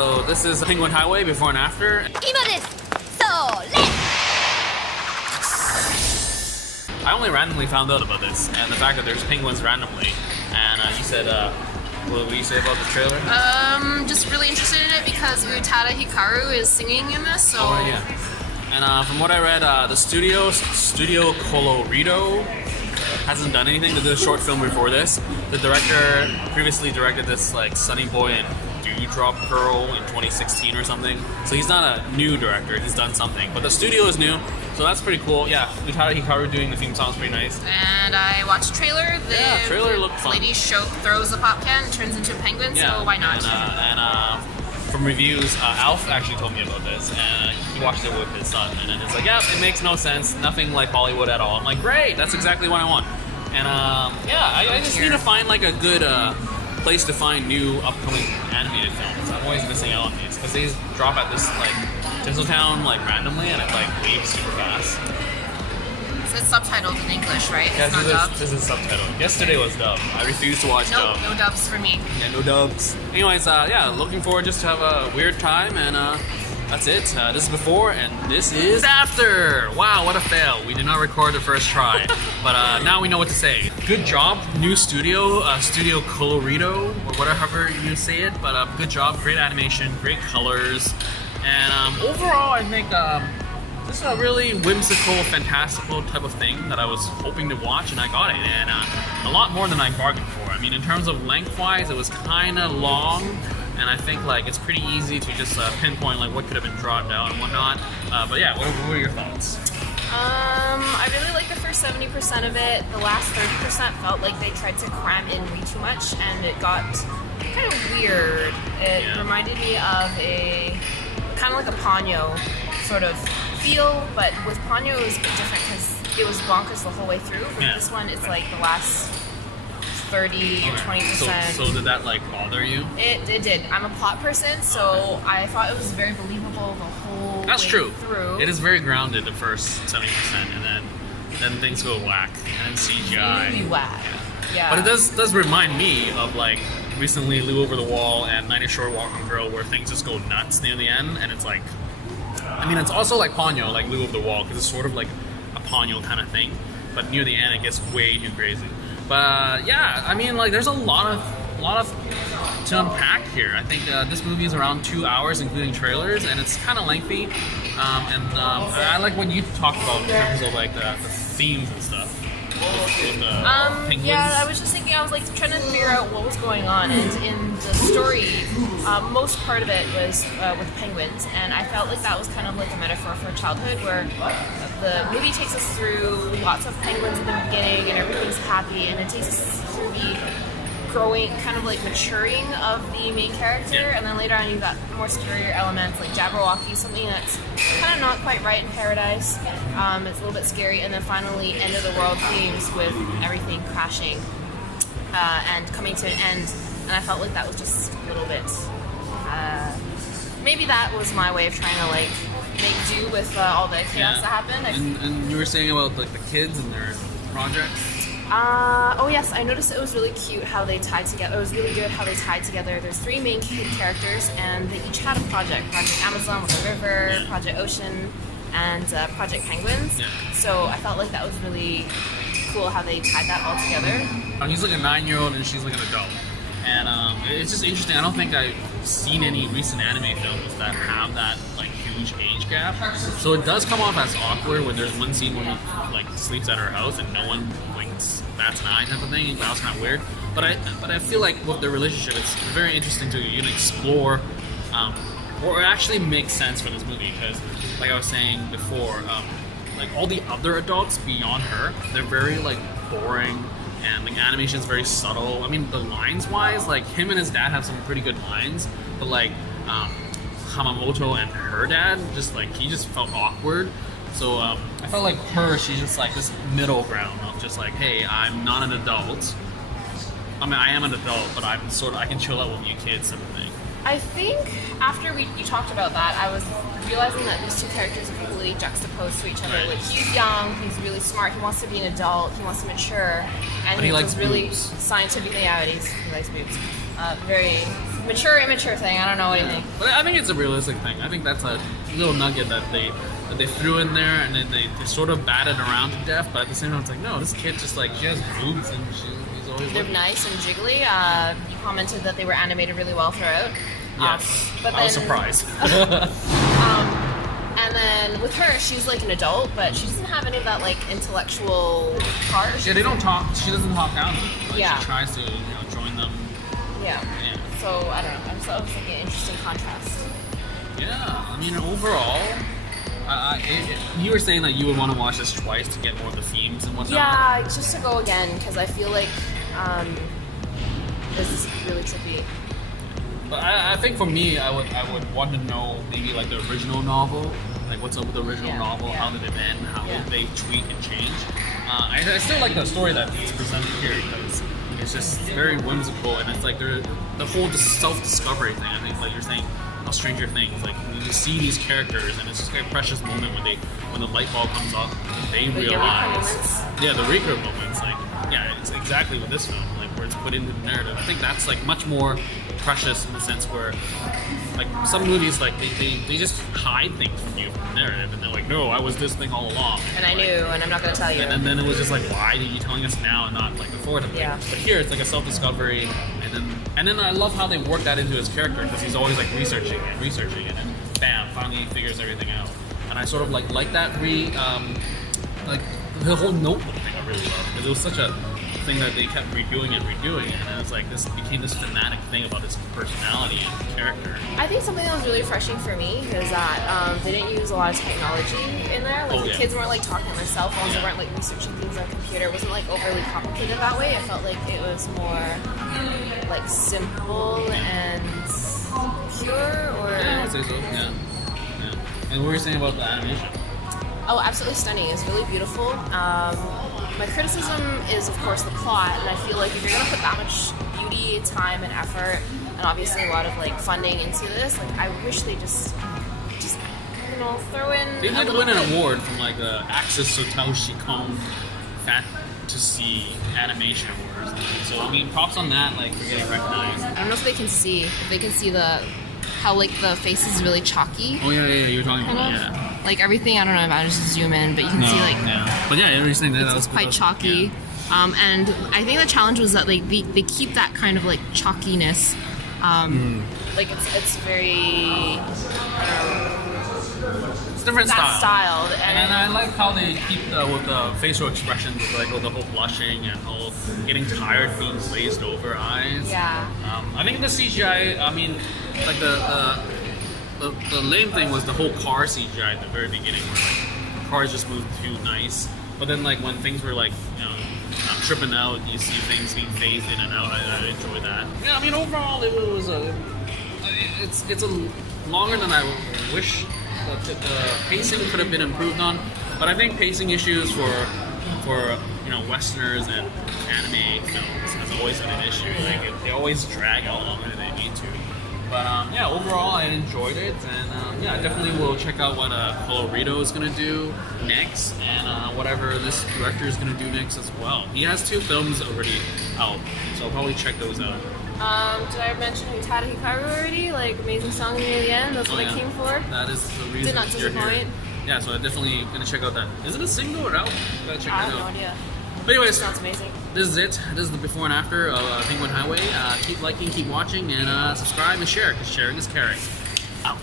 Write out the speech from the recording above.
So this is Penguin Highway before and after. 今です。それ。 I only randomly found out about this and the fact that there's penguins randomly. And you said, what do you say about the trailer? Just really interested in it because Utada Hikaru is singing in this, so... Oh, yeah. And from what I read, the Studio Colorido hasn't done anything. They did a short film before this. The director previously directed this like Sunny Boy and Dewdrop Girl in 2016 or something. So he's not a new director, he's done something. But the studio is new, so that's pretty cool. Yeah, Utada Hikaru doing the theme song is pretty nice. And I watched a trailer. The trailer looked fun. Lady throws a pop can and turns into a penguin, so why not? And from reviews, Alf actually told me about this, and he watched it with his son, and it's like, yeah, it makes no sense, nothing like Hollywood at all. I'm like, great, that's exactly what I want. And I just need to find like a good place to find new upcoming animated films. I'm always missing out on these because they drop at this like Tinseltown like randomly, and it like leaves super fast. It's subtitled in English, right? Yeah, it's not dubbed. This is subtitled. Yesterday was dubbed. I refuse to watch dub. No dubs for me. Yeah, no dubs. Anyways, yeah, looking forward just to have a weird time, and that's it. This is before, and this is after. Wow, what a fail. We did not record the first try, but now we know what to say. Good job, new studio, Studio Colorido, or whatever you say it, but good job, great animation, great colors, and overall, I think this is a really whimsical, fantastical type of thing that I was hoping to watch, and I got it, and a lot more than I bargained for. I mean, in terms of lengthwise, it was kind of long, and I think like it's pretty easy to just pinpoint like what could have been drawn down and whatnot. But yeah, what were your thoughts? I really like the first 70% of it. The last 30% felt like they tried to cram in way too much, and it got kind of weird. It reminded me of a kind of like a Ponyo sort of feel, but with Ponyo it was a bit different because it was bonkers the whole way through. With this one, it's like the last 30 or 20%. So did that like bother you? It did. I'm a plot person, so I thought it was very believable the whole That's way true. through. It is very grounded the first 70%, and then things go whack, and then CGI. Really whack. Yeah. But it does remind me of like recently Lou Over the Wall and 90 Short Walking Girl, where things just go nuts near the end, and it's like, I mean, it's also like Ponyo, like Lou Over the Wall, because it's sort of like a Ponyo kind of thing, but near the end it gets way too crazy. But yeah, I mean, like there's a lot of to unpack here. I think this movie is around 2 hours, including trailers, and it's kind of lengthy. I like what you talked about in terms of like the themes and stuff. With penguins. Yeah, I was just thinking, I was like trying to figure out what was going on, and in the story, most part of it was with penguins, and I felt like that was kind of like a metaphor for childhood, where the movie takes us through lots of penguins in the beginning, and everything's happy, and it takes us through the growing, kind of like maturing of the main character, and then later on you've got more scarier elements like Jabberwocky, something that's kind of not quite right in paradise. It's a little bit scary, and then finally end of the world themes with everything crashing and coming to an end, and I felt like that was just a little bit, maybe that was my way of trying to like make do with all the chaos that happened. And you were saying about like the kids and their projects? Oh yes, I noticed it was really cute how they tied together. It was really good how they tied together. There's 3 main characters, and they each had a project. Project Amazon with the river, Project Ocean, and Project Penguins. Yeah. So I felt like that was really cool how they tied that all together. He's like a 9-year-old and she's like an adult. And it's just interesting. I don't think I've seen any recent anime films that have that like huge age gap. So it does come off as awkward when there's one scene where he like sleeps at her house and no one winks, bats an eye type of thing. That was kind of weird. But I feel like with their relationship, it's very interesting to explore, or it actually makes sense for this movie because, like I was saying before, like all the other adults beyond her, they're very like boring. And the animation is very subtle. I mean, the lines-wise, like him and his dad have some pretty good lines, but like Hamamoto and her dad, just like he just felt awkward. So I felt like she's just like this middle ground of just like, hey, I'm not an adult. I mean, I am an adult, but I can chill out with you kids, sort of thing. I think after you talked about that, I was realizing that these 2 characters are completely juxtaposed to each other. Right. Like he's young, he's really smart, he wants to be an adult, he wants to mature, and but he likes really boobs. scientific. Yeah, he likes boobs. very mature, immature thing. I don't know what you think. But I think it's a realistic thing. I think that's a little nugget that they threw in there, and then they sort of batted around to death. But at the same time, it's like, no, this kid just like she has boobs and he's always. They're nice and jiggly. You commented that they were animated really well throughout. Yes, but I was surprised. And then with her, she's like an adult, but she doesn't have any of that like intellectual part. Yeah, they don't talk. She doesn't talk down to them. Like, Yeah. She tries to join them. Yeah. Yeah. So I don't know. So it was like an interesting contrast. Yeah, I mean, overall, you were saying that you would want to watch this twice to get more of the themes and whatnot. Yeah, just to go again because I feel like this is really trippy. But I think for me, I would want to know maybe like the original novel, like what's up with the original novel, how did it end, how did they tweak and change. I still like the story that is presented here because it's just very whimsical and it's like the whole self-discovery thing. I think like you're saying, Stranger Things, like when you see these characters and it's just like a precious moment when the light bulb comes up, they realize. Yeah, the Rie moments. Like, yeah, it's exactly with this film, like where it's put into the narrative. I think that's like much more precious in the sense where like some movies like they just hide things from you from the narrative and they're like, no, I was this thing all along and I knew and I'm not going to tell you, and then it was just like, why are you telling us now and not like before? Yeah. But here it's like a self-discovery and then I love how they work that into his character because he's always like researching it and bam, finally he figures everything out. And I sort of like that like the whole notebook thing I really love because it was such a thing that they kept redoing and then it's like this became this thematic thing about his personality and character. I think something that was really refreshing for me is that they didn't use a lot of technology in there. Like the kids weren't like talking on their cell phones, they weren't like researching things on a computer. It wasn't like overly complicated that way. It felt like it was more like simple and pure or Yeah, I would say so. Yeah. And what were you saying about the animation? Oh, absolutely stunning. It's really beautiful. My criticism is, of course, the plot, and I feel like if you're going to put that much beauty, time, and effort, and obviously a lot of like funding into this, like I wish they just throw in. They did win an award from like the Axis Sotoshi Kon Fantasy Animation Awards. So I mean, props on that, like for getting recognized. I don't know if they can see how like the face is really chalky. Oh yeah, you were talking about yeah. Like everything, I don't know if I just zoom in, but you can see like But yeah, you're saying that it's quite chalky. Yeah. And I think the challenge was that like they keep that kind of like chalkiness. Like it's very it's different style. And I like how they keep with the facial expressions, like with the whole blushing and whole getting tired, being glazed over eyes. Yeah. I think the CGI. I mean, like the lame thing was the whole car CGI at the very beginning, where like cars just moved too nice. But then like when things were like tripping out, you see things being phased in and out. I enjoy that. Yeah, I mean overall it was it's a longer than I wish. The pacing could have been improved on, but I think pacing issues for Westerners and anime films has always been an issue. Like they always drag out longer than they need to. But yeah, overall I enjoyed it, and yeah, I definitely will check out what Colorido is gonna do next, and whatever this director is gonna do next as well. He has 2 films already out, so I'll probably check those out. Did I mention Umitarô Hikaru already? Like amazing song near the end. That's what I came for. That is the reason. Did not disappoint. Yeah, so I'm definitely gonna check out that. Is it a single or album? Gotta check I that have no out. idea. But anyways, Sounds amazing. This is it. This is the before and after of Penguin Highway. Keep liking, keep watching, and subscribe and share, because sharing is caring. Out.